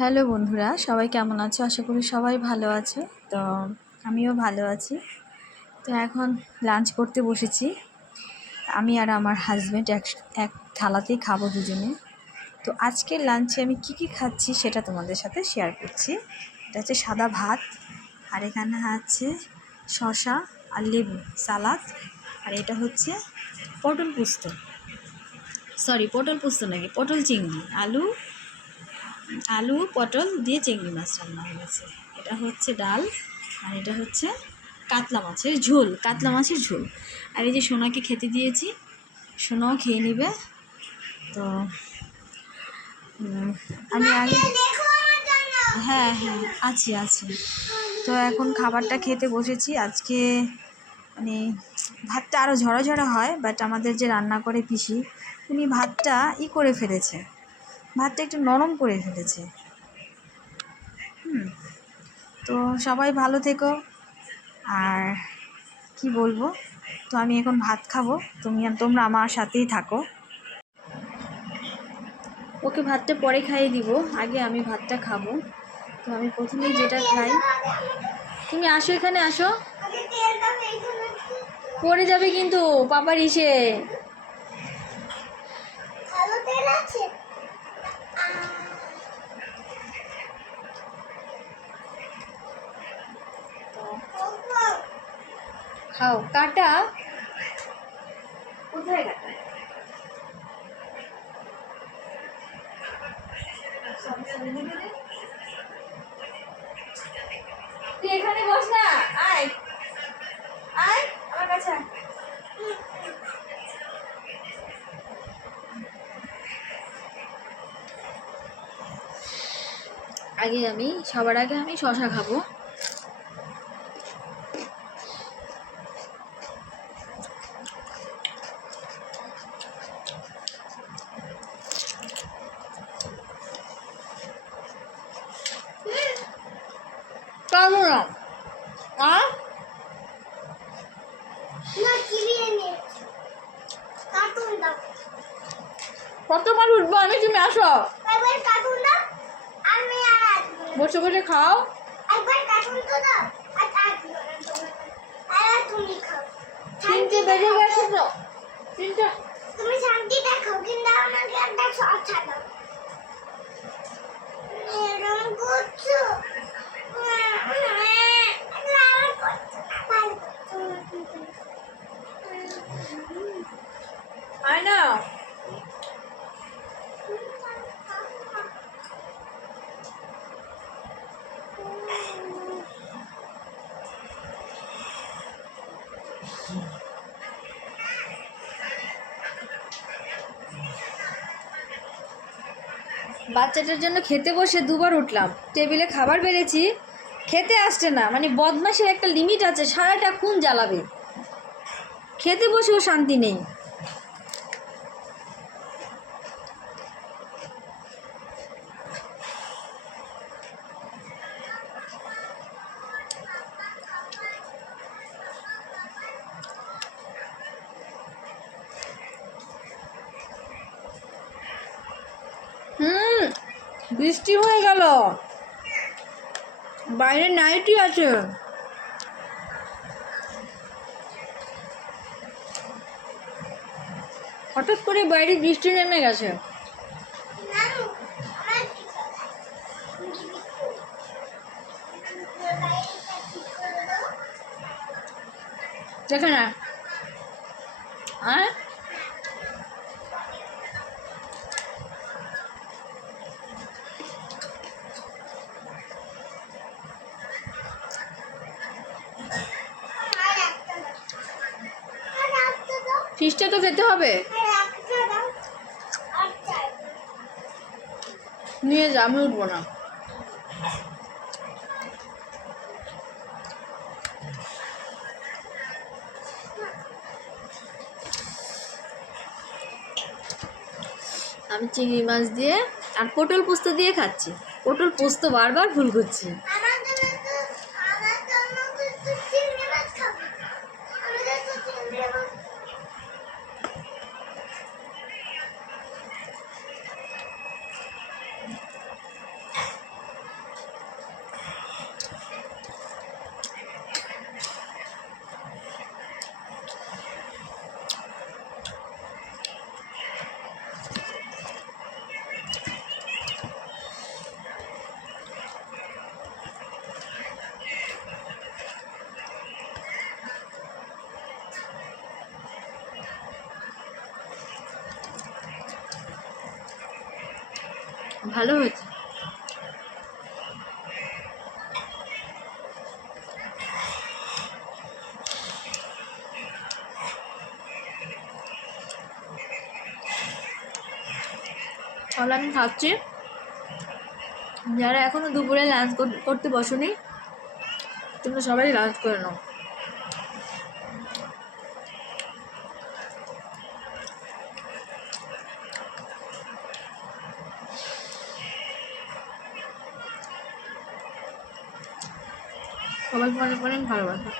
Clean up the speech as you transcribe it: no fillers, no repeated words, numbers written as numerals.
Hello বন্ধুরা, সবাই কেমন আছো? আশা করি সবাই ভালো আছো। তো আমিও ভালো আছি। তো এখন লাঞ্চ করতে বসেছি। আমি আর আমার হাজব্যান্ড এক থালাতেই খাবো দুজনে। তো আজকের লাঞ্চে আমি কি খাচ্ছি সেটা তোমাদের সাথে শেয়ার করছি। এটা হচ্ছে সাদা ভাত, আর এখানে আছে শসা আর লেবু সালাদ, আর এটা হচ্ছে পটল পোস্ত, পটল চিংড়ি, আলু পটল দিয়ে চিংড়ি মাছ রান্না হয়েছে। এটা হচ্ছে ডাল, আর এটা হচ্ছে কাতলা মাছের ঝোল। আর এই যে সোনাকে খেতে দিয়েছি, সোনাও খেয়ে নেবে। তো আমি আগে হ্যাঁ আছি। তো এখন খাবারটা খেতে বসেছি। আজকে মানে ভাতটা আরও ঝরা হয়, বাট আমাদের যে রান্না করে পিসি, উনি ভাতটা করে ফেলেছে, ভাতটা একটু নরম করে ফেলেছে। তো সবাই ভালো থেকো। আর কি বলবো, তো আমি এখন ভাত খাবো, তোমরা আমার সাথেই থাকো। ওকে ভাতটা পরে খাইয়ে দিব, আগে আমি ভাতটা খাবো। তো আমি প্রথমেই যেটা খাই, তুমি আসো, এখানে আসো, পড়ে যাবে কিন্তু পাপার ইসে। খাও, কাটা কোথায়? কাটা তুই এখানে বস না, আয় আমার কাছে। সবার আগে আমি শসা খাবো। কতবার উঠবো আমি, তুমি আসো, বসে বসে খাও। তিনটে বেজে গেছে তো, তুমি শান্তি দেখো, কিন্তু আমাকে একটা শসা দাও। এরকম করছো I know. বাচ্চাটার জন্য খেতে বসে দুবার উঠলাম, টেবিলে খাবার বেড়েছি, খেতে আসছে না। মানে বদমাশের একটা লিমিট আছে, সারাটা খুন জ্বালাবে, খেতে বসেও শান্তি নেই। বৃষ্টি হয়ে গেল, বাইরে নাইটি আছে। হঠাৎ করে বাইরে বৃষ্টি নেমে গেছে। দেখে না, ফিশটা তো খেতে হবে, নিয়ে যা, আমি উঠবো না। আমি চিংড়ি মাছ দিয়ে আর পটল পোস্ত দিয়ে খাচ্ছি। পটল পোস্ত বারবার ভুল করছি। ভালো হয়েছে। তাহলে আমি খাচ্ছি। যারা এখনো দুপুরে লাঞ্চ করতে বসোনি, তোমরা সবাই লাঞ্চ করে নাও। সবাইকে অনেক অনেক ভালোবাসা।